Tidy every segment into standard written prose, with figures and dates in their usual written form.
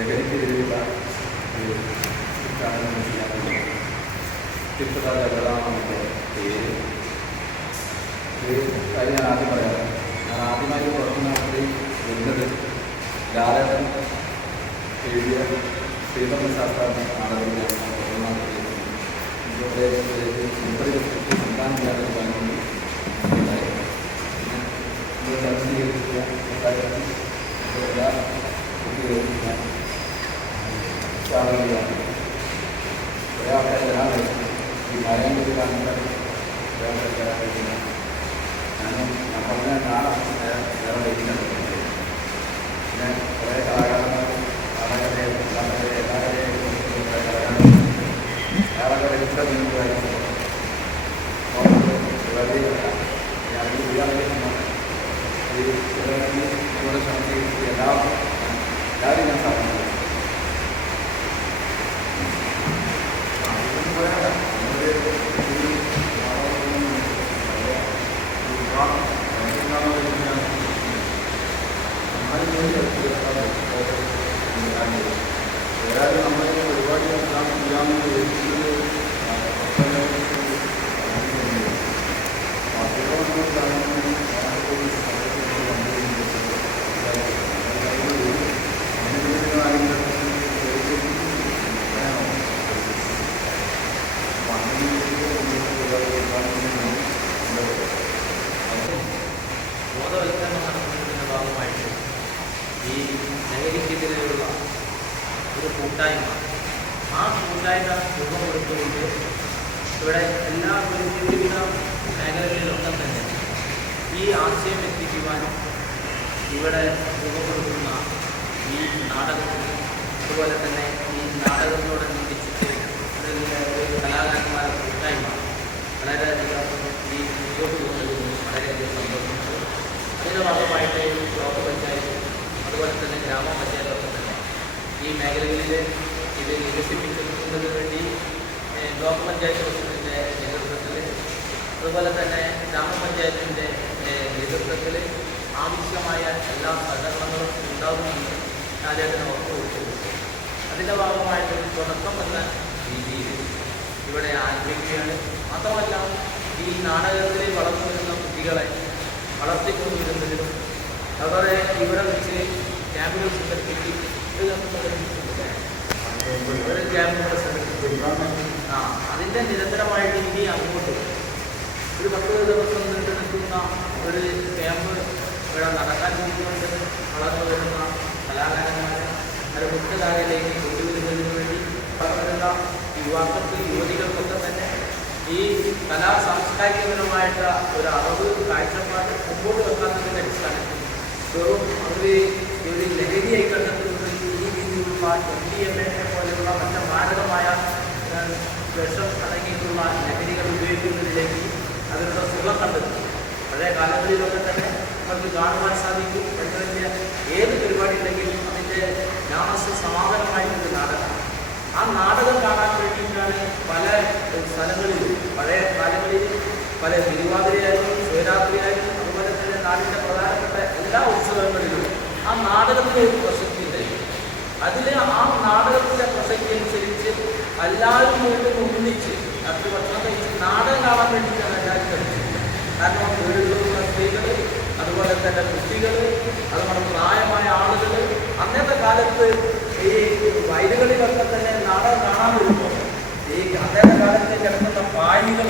ലഹരിക്കെതിരെയുള്ള ഒരു ചാനൽ ചെയ്യാറുണ്ട്. വ്യക്തിത്വ ലഹളാണെന്നൊക്കെ പേര് കാര്യം ഞാൻ ആദ്യം പറയാം. ഞാൻ ആദ്യമായി പുറത്തുനാട്ടിൽ വരുന്നത് ലാലേട്ടൻ എഴുതിയ ശ്രീധർമ്മ ശാസ്ത്രാണ് നാടകത്തിലാണ് പുറത്തുനാട്ടിൽ ഇതോടെ മുമ്പ് സംസ്ഥാന ലാലേട്ടൻ എല്ലാ കുട്ടികളും ഞാൻ സ്വാഗതമാണ്. കുറേ ആൾക്കാർ വരാൻ കഴിയും. ഈ മലയാളത്തിൽ കാണുന്ന കുറേ ആൾക്കാർ വരാൻ കഴിയില്ല. ഞാൻ പറഞ്ഞ നാളെ വേറെ വൈകുന്നുണ്ട്. പിന്നെ കുറേ കലാകാരന്മാർ എല്ലാവരും ഞാൻ സാധിക്കും. ഏതായാലും നമ്മൾ ഒരുപാട് ചെയ്യാമെന്ന് ബോധവൽക്കരണം നടത്തുന്നതിൻ്റെ ഭാഗമായിട്ട് ഈ ലഹരിക്കെതിരെയുള്ള ഒരു കൂട്ടായ്മ, ആ കൂട്ടായ്മ രൂപം കൊടുത്തുകൊണ്ട് ഇവിടെ എല്ലാ വിവിധ മേഖലകളിലൊക്കെ തന്നെ ഈ ആശയം എത്തിക്കുവാനും ഇവിടെ രൂപപ്പെടുത്തുന്ന ഈ നാടകത്തിന്, അതുപോലെ തന്നെ ഈ നാടകത്തോടനുബന്ധിച്ചിട്ട് ഒരു കലാകാരന്മാരുടെ കൂട്ടായ്മ വളരെയധികം ഈ മുന്നോട്ട് പോകുന്നതിന് വളരെയധികം സന്തോഷമുണ്ട്. അതിൻ്റെ ഭാഗമായിട്ട് ബ്ലോക്ക് പഞ്ചായത്ത് അതുപോലെ തന്നെ ഗ്രാമപഞ്ചായത്തൊക്കെ തന്നെ ഈ മേഖലകളിൽ ഇത് വികസിപ്പിക്കുന്നതിന് വേണ്ടി ബ്ലോക്ക് പഞ്ചായത്ത് പ്രസിഡന്റിൻ്റെ നേതൃത്വത്തിൽ അതുപോലെ തന്നെ ഗ്രാമപഞ്ചായത്തിൻ്റെ നേതൃത്വത്തിൽ ആവശ്യമായ എല്ലാ സഹകരണങ്ങളും ഉണ്ടാകുമെന്ന് രാജേട്ടന് ഉറപ്പ് കൊടുത്തിട്ടുണ്ട്. അതിൻ്റെ ഭാഗമായിട്ട് തുടക്കം എന്ന രീതിയിൽ ഇവിടെ ആരംഭിക്കുകയാണ്. മാത്രമല്ല ഈ നാടകത്തിൽ വളർന്നു വരുന്ന കുട്ടികളെ വളർത്തിക്കൊണ്ടുവരുന്നതിനും അവരെ ഇവിടെ വെച്ച് ക്യാമ്പുകൾ സംഘടിപ്പിക്കും. ഒരു ക്യാമ്പുകൾ സംഘടിപ്പിക്കും. അതിൻ്റെ നിരന്തരമായിട്ട് ഇനി അങ്ങോട്ട് ഒരു 10 ദിവസം നീണ്ടു നിൽക്കുന്ന ഒരു ക്യാമ്പ് ഇവിടെ നടക്കാൻ പോകുന്നുണ്ട്. വളർന്നു വരുന്ന കലാകാരന്മാരെ അത് മുഖ്യധാരയിലേക്ക് കൊണ്ടുവരുന്നതിന് വേണ്ടി വളർന്നു വരുന്ന യുവാക്കൾക്ക് യുവതികൾക്കൊക്കെ തന്നെ ഈ കലാ സാംസ്കാരികപരമായിട്ട് ഒരു അറിവ് കാഴ്ചപ്പാട് മുമ്പോട്ട് വെക്കാത്തതിൻ്റെ അടിസ്ഥാനത്തിൽ വെറും അവർ ഒരു ലഹരിയായി കണ്ടെത്തുന്നത് ഈ രീതിയിലുള്ള MDMA പോലെയുള്ള മറ്റ് മാരകമായ വിഷം അടങ്ങിയിട്ടുള്ള ലഹരികൾ ഉപയോഗിക്കുന്നതിലേക്ക് അവരുടെ സുഖം കണ്ടെത്തും. പഴയ കാലങ്ങളിലൊക്കെ തന്നെ നമുക്ക് കാണുവാൻ സാധിക്കും. വലിയ ഏത് പരിപാടി ഉണ്ടെങ്കിലും അതിൻ്റെ ലാമസ് സമാപനമായിട്ടൊരു നാടകം. ആ നാടകം കാണാൻ വേണ്ടിയിട്ടാണ് പല സ്ഥലങ്ങളിലും പഴയ കാലങ്ങളിൽ പല തിരുവാതിരയായാലും ശിവരാത്രിയായാലും അതുപോലെ തന്നെ നാടിൻ്റെ പ്രധാനപ്പെട്ട എല്ലാ ഉത്സവങ്ങളിലും ആ നാടകത്തിൻ്റെ ഒരു പ്രസക്തി ഉണ്ടായിരുന്നു. അതിൽ ആ നാടകത്തിൻ്റെ പ്രസക്തി അനുസരിച്ച് എല്ലാവരും വീണ്ടും ഒന്നിച്ച് രാത്രി ഭക്ഷണം കഴിച്ച് നാടകം കാണാൻ വേണ്ടിയിട്ടാണ് എല്ലാവരും കഴിച്ചത്. കാരണം വീടുകളിലുള്ള സ്ത്രീകൾ, അതുപോലെ തന്നെ കുട്ടികൾ, അതുപോലെ പ്രായമായ ആളുകൾ അന്നത്തെ കാലത്ത് ഈ വയലുകളിലൊക്കെ തന്നെ നാടകം കാണാൻ വരുമ്പോൾ ഈ അന്നത്തെ കാലത്ത് കിടക്കുന്ന പാഴികൾ,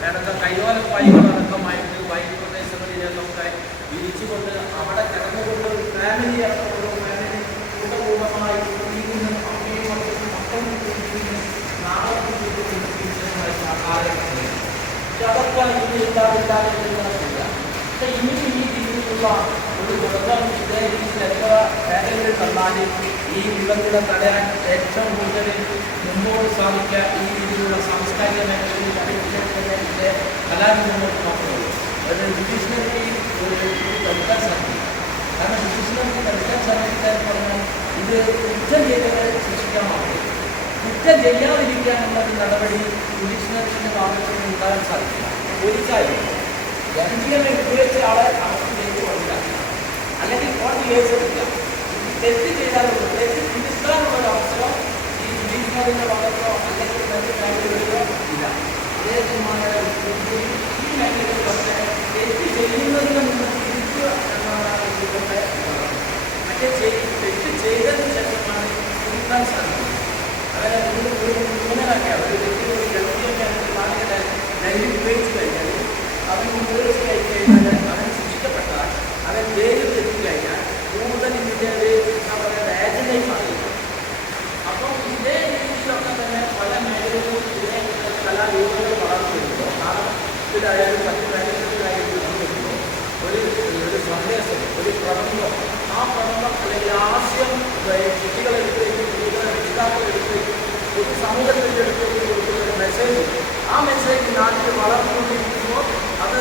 കിടന്ന കൈയോലപ്പാഴികൾ അടക്കമായിട്ട് വയൽ പ്രദേശങ്ങളിലൊക്കെ വിരിച്ചുകൊണ്ട് അവിടെ കിടന്നുകൊണ്ട് ഒരു ഫാമിലി ഫാമിലി കൂട്ടകൂടമായി അമ്മയും മക്കളും നാടകത്തിൽ കാലഘട്ടങ്ങളിൽ അതൊക്കെ ഇനി ഉണ്ടാവില്ലാതെ നടക്കില്ല. പക്ഷെ ഇനി ഈ രീതിയിലുള്ള ഒരു ദുരന്തം ഇതേ രീതിയിൽ എത്ര മേഖലകളിൽ വന്നാലും ഈ വിപത്തുകളെ തടയാൻ ഏറ്റവും കൂടുതൽ മുമ്പോട്ട് സാധിക്കുക ഈ രീതിയിലുള്ള സാംസ്കാരിക മേഖലകളിൽ അതിൻ്റെ കലാരൂപങ്ങൾക്ക് മാത്രമേ അത് ഡിവിഷണറി തടുക്കാൻ സാധിക്കും. കാരണം ഡിവിഷണറി തടുക്കാൻ സാധിക്കാൻ പറഞ്ഞാൽ ഇത് കുറ്റം ചെയ്തവരെ ശിക്ഷിക്കാൻ മാത്രമേ, കുറ്റം ചെയ്യാതിരിക്കാനുള്ള ഒരു നടപടി ഡിവിഷണറിൻ്റെ ഭാഗത്ത് നിന്ന് ഉണ്ടാകാൻ സാധിക്കില്ല. പോലീസായാലും MDMA ഉപയോഗിച്ച ആളെ അറസ്റ്റ് ചെയ്ത് കൊടുക്കുക, അല്ലെങ്കിൽ 40 years എടുക്കുക. തെറ്റ് ചെയ്താലുള്ള തെറ്റ് തിരുത്താനുള്ള ഒരു അവസരം ഈ ഗ്രീഷ്മതിൻ്റെ ഭാഗത്തോ അല്ലെങ്കിൽ മറ്റ് മേഖലകളിലോ ഇല്ല. അതേസമായ ഈ മേഖലകളിലൊക്കെ തെറ്റ് ചെയ്യുന്നതിന് മുമ്പ് തിരുത്തുക എന്നതാണ് ഇതിലൂടെ മറ്റേ തെറ്റ് ചെയ്തതിന് ശേഷമാണ് തിരുത്താൻ സാധിക്കുന്നത്. അങ്ങനെ ഒരു ക്രിമിനലൊക്കെ ഒരു വ്യക്തി ഒരു ഗൾഫിയൊക്കെ ആണെങ്കിൽ ആളുകളെ ലൈംഗിക ഉപയോഗിച്ച് കഴിഞ്ഞാൽ അവൻ ഉപയോഗിച്ച് കഴിഞ്ഞാൽ അവൻ ശിക്ഷിക്കപ്പെട്ടാൽ അവൻ ജയിലിൽ എത്തിക്കഴിഞ്ഞാൽ കൂടുതൽ ഇതിൻ്റെ ഒരു എന്താ പറയുക ഏജൻ്റായി മാറി. അപ്പം ഇതേ രീതിയിലൊക്കെ തന്നെ പല മേഖലകളിലും ഇതേ കലാരൂപങ്ങൾ വളർന്നു വരുമ്പോൾ നാടകത്തിലായാലും മറ്റു മേഖലകളിലായാലും വരുമ്പോൾ ഒരു സന്ദേശം ഒരു പ്രബന്ധം ആ പ്രബന്ധം അല്ലെങ്കിൽ ആശയം കുട്ടികളെടുത്തേക്ക് കുട്ടികളെ രക്ഷിതാക്കളെടുത്തേക്ക് ഒരു സമൂഹത്തിൻ്റെ അടുത്തേക്ക് കൊടുക്കുന്ന ഒരു മെസ്സേജ് ആ മെസ്സേജ് നാട്ടിൽ വളർന്നുകൊണ്ടിരിക്കുമ്പോൾ അത്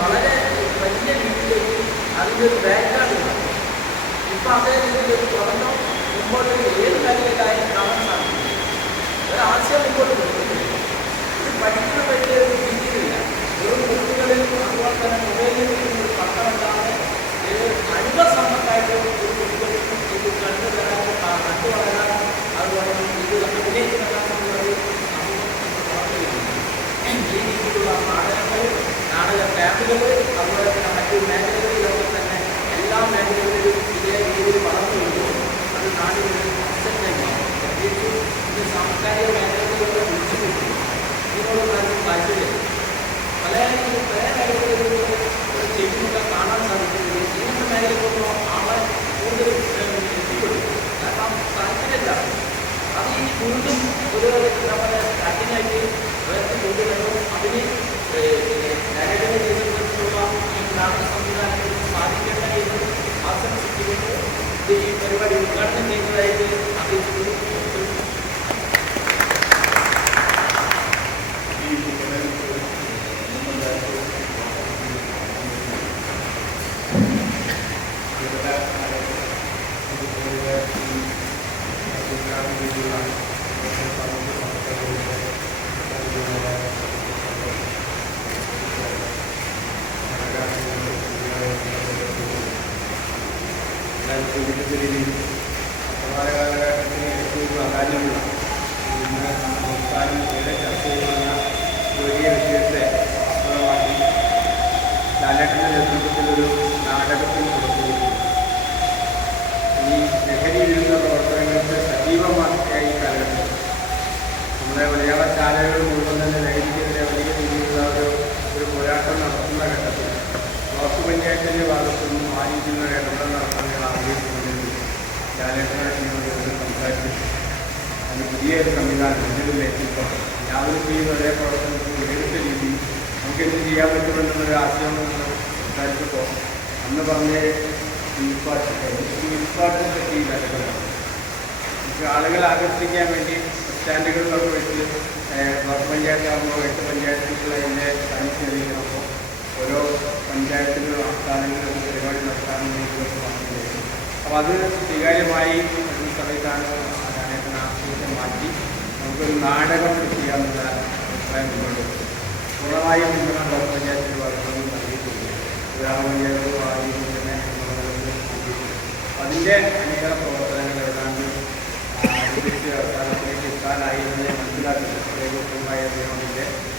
വളരെ വലിയ രീതിയിലേക്ക് അതിൻ്റെ ഒരു ബാക്ക്ഗ്രൗണ്ട് ഉണ്ടാകും. ഇപ്പം അതേ രീതിയിലൊരു പ്രബന്ധം മുമ്പോട്ട് ഏത് മേഖലയിലായാലും കാണാൻ സാധിക്കും. ഒരാശയം മുമ്പോട്ട് കൊണ്ടുവരുന്നില്ല. ഇത് പഠിക്കുന്ന വലിയ ഒരു രീതിയിലില്ല. വെറും കുട്ടികളിൽ അതുപോലെ തന്നെ മൊബൈലിൽ ഒരു പത്രമല്ലാതെ അനുഭവ സമ്പത്തായിട്ട് ഒരു കുട്ടികൾക്കും ഇത് കണ്ടു വളരാൻ അതുപോലെ ഇത് അഭിനയിക്കുന്നതിനുള്ളത് ഈ രീതിയിലുള്ള നാടകങ്ങൾ നാടക ക്യാമ്പുകൾ അതുപോലെ തന്നെ മറ്റു മേഖലകളിലൊക്കെ തന്നെ എല്ലാ മേഖലകളിലും ഇതേ രീതിയിൽ വളർന്നു വരുമ്പോൾ അത് നാടിനൊരു അസറ്റായി മാറും. പ്രത്യേകിച്ച് ഇത് സാംസ്കാരിക മേഖലകളിലൂടെ പിടിച്ചു കിട്ടും. ഇതിനോട് നല്ല താല്പര്യം പല മേഖലകളിലൂടെ ഒരു ചെടിയൊക്കെ കാണാൻ സാധിക്കുന്നത് ഇങ്ങനത്തെ മേഖലകളിലോ ആളെ കൂടുതൽ എത്തിപ്പെടും. കാരണം താല്പര്യമില്ല. അത് ഈ വീണ്ടും ഒരു നമ്മുടെ സ്റ്റാർട്ടിങ്ങായിട്ട് വേറെ കൊണ്ടുവരണം. അതിന് നരകന ചെയ്തിട്ടുള്ള ഈ നാടക സംവിധാനത്തിൽ സാധിക്കേണ്ട എന്ന് ആശംസിച്ചുകൊണ്ട് ഈ പരിപാടി ഉദ്ഘാടനം ചെയ്യുന്നതായിട്ട് അറിയിച്ചു. വർത്തമാന കാലഘട്ടത്തിന് ഏറ്റവും പ്രാധാന്യമുള്ള ഇന്ന് സംസ്ഥാനം ഇവിടെ ചർച്ച ചെയ്യുന്ന വലിയ വിഷയത്തെ ആസ്പദമാക്കി ലാലേട്ടൻ്റെ നേതൃത്വത്തിലൊരു നാടകത്തിൽ പുറത്തുവിട്ടു. ഈ ലഹരി വിരുദ്ധ പ്രവർത്തനങ്ങൾക്ക് സജീവമാക്കിയ ഈ കാലഘട്ടത്തിൽ നമ്മുടെ മലയാള ചാനലുകൾ മുഴുവൻ തന്നെ ലഹരിക്കെതിരെ വലിയ രീതിയിലുള്ള ഒരു പോരാട്ടം നടത്തുന്ന ഘട്ടത്തിൽ ബ്ലോക്ക് പഞ്ചായത്തിൻ്റെ ഭാഗത്തുനിന്നും ആ രീതിയിലുള്ള ഇടപെടൽ നടത്താൻ ഞാൻ ആഗ്രഹിക്കുന്നുണ്ടെങ്കിൽ ലാലേട്ടനായിട്ട് സംസാരിച്ചു. അതിന് പുതിയൊരു സംവിധാനം ഇതിലെത്തിപ്പോൾ എല്ലാവരും ചെയ്യുന്ന ഒരേ പ്രവർത്തനത്തിൽ നേരിട്ട രീതി നമുക്കെന്ത് ചെയ്യാൻ പറ്റുമെന്നുള്ളൊരു ആശയം സംസാരിച്ചപ്പോൾ അന്ന് പറഞ്ഞ ഇൻസ്പാട്ടിനെ പറ്റി ഇടപെടലാണ്. നമുക്ക് ആളുകളെ ആകർഷിക്കാൻ വേണ്ടി സ്റ്റാൻഡുകളിലൊക്കെ വെച്ച് ബ്ലോക്ക് പഞ്ചായത്ത് ആകുമ്പോൾ 8 പഞ്ചായത്തുകൾ അതിൻ്റെ തനിച്ചറിയിക്കുമ്പോൾ ഓരോ പഞ്ചായത്തുകളും ആസ്ഥാനങ്ങളും പരിപാടി നടത്താനും വേണ്ടിയൊക്കെ പറഞ്ഞിട്ടുണ്ട്. അപ്പോൾ അത് സ്വീകാര്യമായി ഒരു സമയത്താണ് ലാലേട്ടൻ ആശയത്തെ മാറ്റി നമുക്കൊരു നാടകം ചെയ്യാമെന്നുള്ള അഭിപ്രായം മുന്നോട്ട് വെച്ചത്. പൂർണ്ണമായും പിന്തുണ ബ്ലോക്ക് പഞ്ചായത്തിൻ്റെ ഭാഗത്തുനിന്ന് നൽകിയിട്ടുണ്ട്. ഗ്രാമപഞ്ചായത്തും ആ രീതിയിൽ തന്നെ അതിൻ്റെ അനേക പ്രവർത്തനങ്ങൾ ഏതാണ്ട് അതിർത്തി അവസാനത്തിലേക്ക് എത്താനായി എന്ന് മനസ്സിലാക്കുന്നത് ദൈവമായ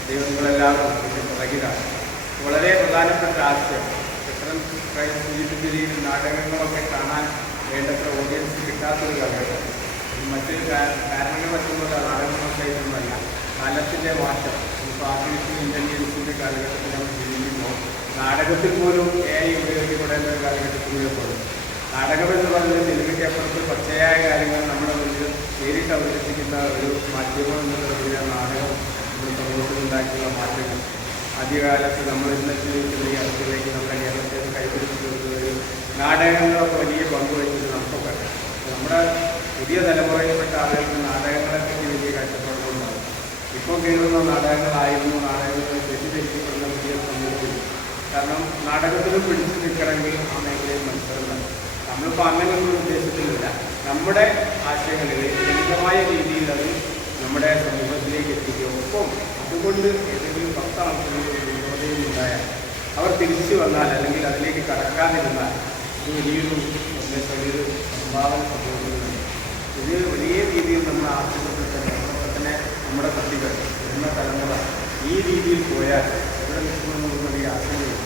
ദൈവങ്ങളെല്ലാവരും അതിൻ്റെ പുറകിലാണ്. വളരെ പ്രധാനപ്പെട്ട ആശയം ഇത്തരം സൂചിപ്പിച്ച രീതിയിൽ നാടകങ്ങളൊക്കെ കാണാൻ വേണ്ടത്ര ഓഡിയൻസ് കിട്ടാത്തൊരു കാലഘട്ടം. മറ്റൊരു കാരണങ്ങൾ പറ്റുന്നത് നാടകങ്ങളൊക്കെ ഇതൊന്നുമല്ല, കാലത്തിൻ്റെ മാറ്റം. ഇപ്പോൾ ആർട്ടിഫിഷ്യൽ ഇൻ്റലിജൻസിൻ്റെ കാലഘട്ടത്തിൽ നമ്മൾ ജീവിക്കുമ്പോൾ നാടകത്തിൽ പോലും AI ഉപയോഗിക്കപ്പെടേണ്ട ഒരു കാലഘട്ടത്തിലൂടെ പോകും. നാടകം എന്ന് പറയുന്നത് സിനിമയ്ക്ക് അപ്പുറത്ത് പച്ചയായ കാര്യങ്ങൾ നമ്മുടെ മുന്നിൽ നേരിട്ട് അവതരിപ്പിക്കുന്ന ഒരു മാധ്യമം എന്നുള്ള രീതിയിലാണ് നാടകം നമ്മുടെ സമൂഹത്തിൽ ഉണ്ടാക്കിയുള്ള മാറ്റങ്ങൾ. ആദ്യകാലത്ത് നമ്മൾ ഇന്നത്തെ ഈ അവസ്ഥയിലേക്ക് നമ്മുടെ കേരളത്തെ കൈപിടിച്ചു കൊടുക്കുന്നത് നാടകങ്ങളൊക്കെ വലിയ പങ്കുവഹിച്ചത് നമുക്കൊക്കെ. നമ്മുടെ പുതിയ തലമുറയിൽപ്പെട്ട ആളുകൾക്ക് നാടകങ്ങളെപ്പറ്റി വലിയ കാഴ്ചപ്പാടുകളുണ്ടാകും. ഇപ്പോൾ കേൾക്കുന്ന നാടകങ്ങളായിരുന്നു നാടകങ്ങൾ തെറ്റിദ്ധരിക്കപ്പെടുന്ന പുതിയ സമൂഹത്തിൽ. കാരണം നാടകത്തിലും പിടിച്ചു നിൽക്കണമെങ്കിൽ ആ മേഖലയിൽ മത്സരം. നമ്മളിപ്പോൾ അങ്ങനെയൊന്നും ഉദ്ദേശത്തിലില്ല. നമ്മുടെ ആശയങ്ങളിൽ ലളിതമായ രീതിയിൽ അത് നമ്മുടെ സമൂഹത്തിലേക്ക് എത്തിക്കുക. ഒപ്പം അതുകൊണ്ട് ഏതെങ്കിലും 10 ആൾക്കാരുടെ വിനോദയും ഉണ്ടായാൽ അവർ തിരിച്ചു വന്നാൽ അല്ലെങ്കിൽ അതിലേക്ക് കടക്കാതിരുന്നാൽ ഇത് വലിയൊരു സംഭാവന സംഭവിക്കുന്നുണ്ട്. ഇത് വലിയ രീതിയിൽ നമ്മൾ ആശുപത്രിയിൽ തന്നെ നമ്മളൊക്കെ തന്നെ നമ്മുടെ കുട്ടികൾ വരുന്ന തലമുറ ഈ രീതിയിൽ പോയാൽ ഇവിടെ നിൽക്കുമെന്നുള്ള വലിയ ആശങ്കയും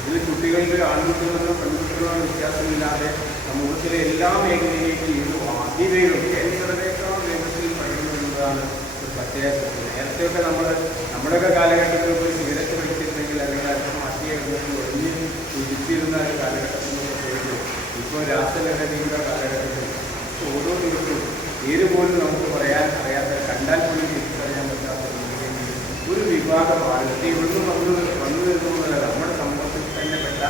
ഇതിൽ കുട്ടികളുടെ ആൺകുട്ടികളോ പെൺകുട്ടികളോ വ്യത്യാസമില്ലാതെ സമൂഹത്തിലെ എല്ലാ മേഖലയിലേക്കും ഇത് അതിവേഗം കേന്ദ്രത്തേക്കാൾ വേഗത്തിൽ പഠിക്കുന്നു എന്നതാണ് ഒരു പ്രത്യേകത. നേരത്തെയൊക്കെ നമ്മുടെയൊക്കെ കാലഘട്ടത്തിൽ പോയി സിഗരറ്റ് വലിച്ചിരുന്നെങ്കിൽ അല്ലെങ്കിൽ അല്പം മാറ്റിയ ഒഴിഞ്ഞ് കുതിച്ചിരുന്ന ഒരു കാലഘട്ടത്തിലൊക്കെ പോയിട്ട് ഇപ്പോൾ രാഷ്ട്രലഹരിയുടെ കാലഘട്ടത്തിൽ ഓരോ ദിവസവും പേര് പോലും നമുക്ക് പറയാൻ അറിയാത്ത കണ്ടാൽ പോലും തിരിച്ചറിയാൻ പറ്റാത്ത ഒരു വിഭാഗം ആളുകൾ ഇവിടുന്ന് വന്നു വരുന്നതല്ല നമ്മുടെ സമൂഹത്തിൽ തന്നെ പെട്ട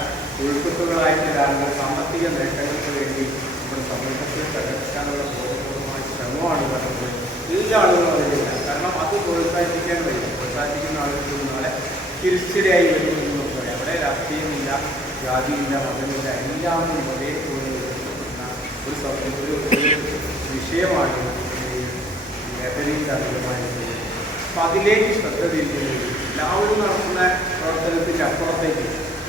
ഒഴുക്കുത്തുകളായിട്ട് ആളുകൾ സാമ്പത്തിക നേട്ടങ്ങൾക്ക് വേണ്ടി നമ്മുടെ സമൂഹത്തിൽ തകർക്കാനുള്ള ബോധപൂർവമായ ശ്രമമാണ് നടന്നത്. എല്ലാ ആളുകളും അതിലില്ല. കാരണം അത് പ്രോത്സാഹിപ്പിക്കാൻ കഴിയും. പ്രോത്സാഹിപ്പിക്കുന്ന ആളുകൾക്ക് നാളെ തിരിച്ചടിയായി വരുമെന്ന് നമുക്ക് പറയാം. അവിടെ രാഷ്ട്രീയമില്ല, ജാതിയില്ല, മതമില്ല, എല്ലാവരും ഒരേപോലെ ഒരു വിഷയമാണ് ലഹരിയുടെ അധികമായിട്ട്. അപ്പം അതിലേക്ക് ശ്രദ്ധ തിരിക്കുന്നത് എല്ലാവരും നടത്തുന്ന പ്രവർത്തനത്തിൻ്റെ അപ്പുറത്തേക്ക്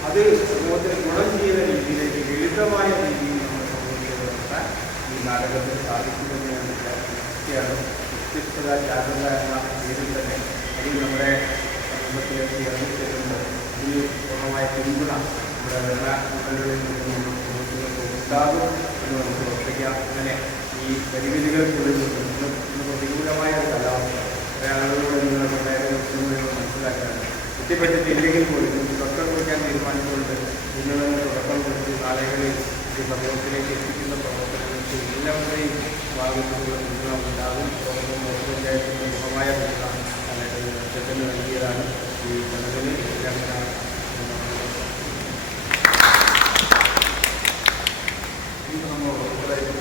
അത് സമൂഹത്തിന് ഗുണം ചെയ്യുന്ന രീതിയിലേക്ക് ലളിതമായ രീതിയിൽ നമ്മുടെ സമൂഹത്തിൽ നടത്താൻ ഈ നാടകത്തിൽ സാധിക്കുമെന്ന് ഞാൻ വിചാരിക്കുകയാണ്. വ്യത്യസ്തത ജാഗ്രത എന്ന പേരിൽ തന്നെ അതിൽ നമ്മുടെ സമൂഹത്തിലേക്ക് ഇറങ്ങിച്ചെല്ലുമ്പോൾ ഇതിന് പൂർണ്ണമായ പിന്തുണ നമ്മുടെ ഭരണകൂടങ്ങളിൽ നിന്നും സമൂഹത്തിലേക്ക് ഉണ്ടാകും എന്ന് നമുക്ക് ഉറപ്പിക്കാം. അങ്ങനെ ഈ പരിമിതികൾക്കുള്ളിൽ ഇന്ന് പ്രതികൂലമായ ഒരു കാലാവസ്ഥ ഒരാളുകളോട് നിങ്ങളുടെ മനസ്സിലാക്കാൻ എത്തിപ്പെട്ടിട്ടില്ലെങ്കിൽ പോലും തുടക്കം കുറിക്കാൻ തീരുമാനിച്ചുകൊണ്ട് ഇന്ന് തന്നെ തുടക്കം കുറിച്ച് നാളുകളിൽ ഈ സമൂഹത്തിലേക്ക് എത്തിക്കുന്ന പ്രവർത്തനങ്ങൾക്ക് എല്ലാവരുടെയും ഭാഗത്തുള്ള പിന്തുണ ഉണ്ടാകും. പഞ്ചായത്തിൻ്റെ മുഖമായ പിന്തുണ ലക്ഷത്തിന് നൽകിയതാണ് ഈ ചടങ്ങിൽ നമ്മൾ ഉറപ്പായിട്ടും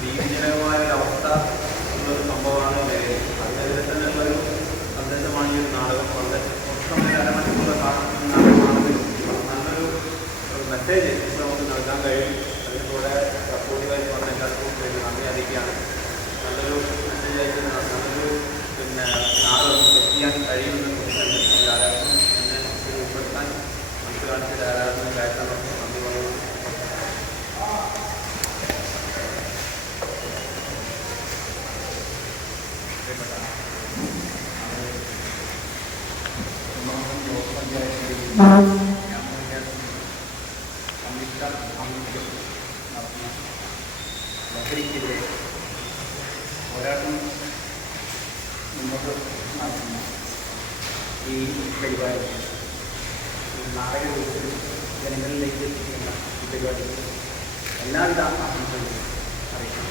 ഭീതിജനകമായ ഒരവസ്ഥ ഉള്ളൊരു സംഭവമാണ് ലഹരി. അതിനെതിരെ തന്നെയുള്ളൊരു സന്ദേശമാണ് ഈ ഒരു നാടകം. വളരെ അരമണിക്കൂർ നാടകമാണെങ്കിൽ നല്ലൊരു മെസ്സേജ് നമുക്ക് നൽകാൻ കഴിയും. അതിന് കൂടെ സപ്പോർട്ടീവായി പറഞ്ഞ എല്ലാവർക്കും നന്ദി അറിയിക്കുകയാണ്. നല്ലൊരു മെസ്സേജ് ആയിട്ട് നല്ലൊരു നാടകം ചെയ്യാൻ കഴിയുമെന്ന് തോന്നുന്നുണ്ട്. ധാരാളം എന്നെ ഉൾപ്പെടുത്താൻ നമുക്ക് കാണിച്ച ധാരാളം കാര്യങ്ങൾ നന്ദി പറയുന്നു. ലഹരിക്കെതിരെ പോരാട്ടം മുന്നോട്ട് നടത്തുന്ന ഈ പരിപാടി നാടക രൂപത്തിൽ ജനങ്ങളിലേക്ക് എത്തിക്കുന്ന ഈ പരിപാടി എല്ലാവിധ ആശംസകളും അറിയിക്കുന്നു.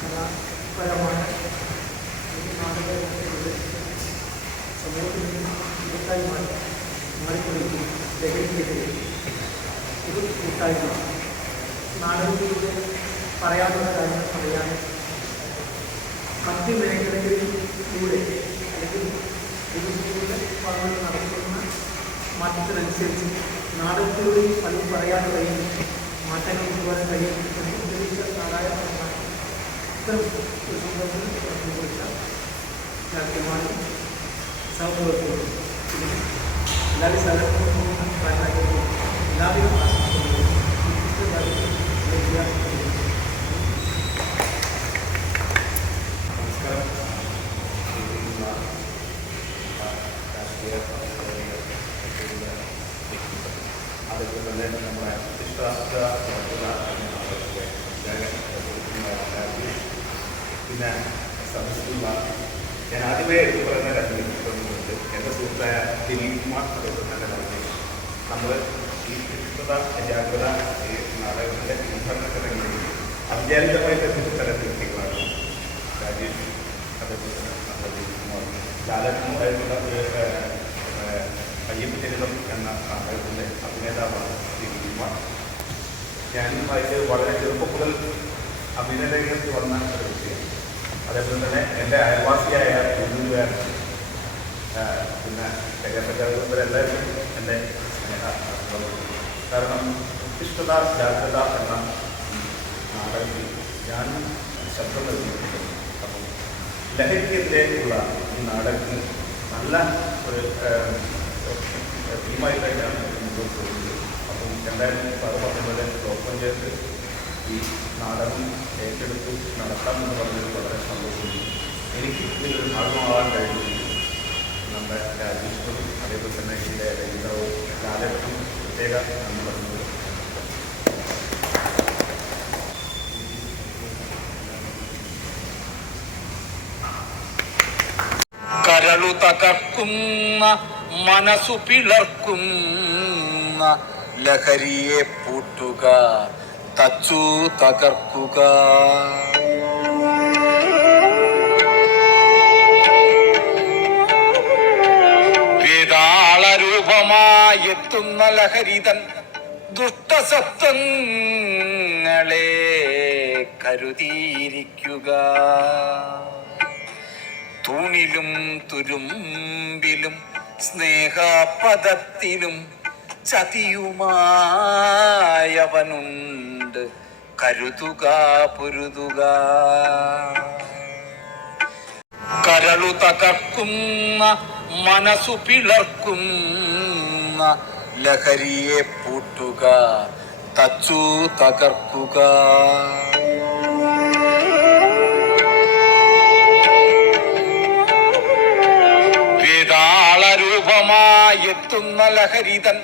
കലാപരമായ നാടകത്തിലൂടെ സമൂഹത്തിന് കൂട്ടായ്മ മാറിക്കൊടുക്കും. ലഹരിക്കെതിരെ ഒരു കൂട്ടായ്മ നാടകത്തിലൂടെ പറയാനുള്ള കാര്യങ്ങൾ പറയാൻ മറ്റ് മേഖലകളിലൂടെ അല്ലെങ്കിൽ ഇതിലൂടെ പഠനം നടത്തുന്ന മാറ്റത്തിനനുസരിച്ച് നാടകത്തിലൂടെ പലരും പറയാൻ കഴിയും, മാറ്റങ്ങൾ കൊണ്ടുവരാൻ കഴിയും എന്ന് ഉദ്ദേശിച്ച നാടായ ഇത്തരം ഒരു സന്ദർഭത്തിൽ പങ്കുവച്ച രാജ്യമാണ് സഹപ്രവർത്തകരും എല്ലാവരും സഹകരണവും കാരണമായിരുന്നു. എല്ലാവരും ആശംസകളും നമസ്കാരം. രാഷ്ട്രീയ അതുപോലെ തന്നെ നമ്മുടെ വിശ്വാസ പിന്നെ സദസ്സിലുള്ള ഞാൻ ആദ്യമേ എടുത്തു പറയുന്ന കണ്ടുകൊണ്ട് എൻ്റെ സുഹൃത്തായ ദിലീപ് കുമാർ അദ്ദേഹത്തിൻ്റെ കാലത്ത് നമ്മൾ ഈ കൃത്യത ജാഗ്രത ഈ നാടകത്തിൻ്റെ മുൻഗണനകളിൽ അവിചാരിതമായിട്ട് എത്തിച്ച വ്യക്തികളാണ് രാജേഷ്, അതേപോലെ നമ്മുടെ ദിലീപ് കുമാർ, ലാലക്കുമാരായിട്ടുള്ള അയ്യപ്പചരിതം എന്ന നാടകത്തിൻ്റെ അഭിനേതാവാണ് ദിലീപ് കുമാർ. ഞാനുമായിട്ട് വളരെ ചെറുപ്പം മുതൽ അഭിനയരംഗത്ത് വന്ന ഒരു വ്യക്തിയാണ്. അതേപോലെ തന്നെ എൻ്റെ അയൽവാസിയായ ഉരുളുകാരൻ, പിന്നെ എല്ലാവരും എൻ്റെ സ്നേഹ. കാരണം ഉത്കൃഷ്ടത ജാഗ്രത എന്ന നാടകത്തിൽ ഞാൻ ശബ്ദം നിർമ്മിച്ചിട്ടുണ്ട്. അപ്പം ലഹരിക്കെതിരെയുള്ള ഈ നാടകത്തിന് നല്ല ഒരു ടീമായിട്ടാണ് മുന്നോട്ട് പോകുന്നത്. അപ്പം എന്തായാലും സാറ് പറഞ്ഞതുപോലെ ബ്ലോക്ക് പഞ്ചായത്ത് ഈ നാടകം ഏറ്റെടുത്ത് നടത്താമെന്ന് പറഞ്ഞത് വളരെ സന്തോഷമുണ്ട്. എനിക്ക് ഇതിലൊരു ഭാഗമാകാൻ കഴിഞ്ഞു. നമ്മുടെ രാജേഷിനും അതേപോലെ തന്നെ ഇതിൻ്റെ രചിതാവും ലാലക്കും പ്രത്യേക നന്ദി പറഞ്ഞത്. കരളു തകർക്കുന്ന മനസ്സു പിളർക്കുന്ന ലഹരിയെ പൂട്ടുക, തച്ചു തകർക്കുക. വേതാളരൂപമായെത്തുന്ന ലഹരിതൻ ദുഷ്ടസത്വങ്ങളെ കരുതിയിരിക്കുക. തൂണിലും തുരുമ്പിലും സ്നേഹപദത്തിലും ചതിയുമായവനുണ്ട്, കരുതുക പൊരുതുക. കരളു തകർക്കുന്ന മനസ്സു പിളർക്കുന്ന ലഹരിയെ പൂട്ടുക, തച്ചു തകർക്കുക. വേതാളരൂപമായെത്തുന്ന ലഹരിതൻ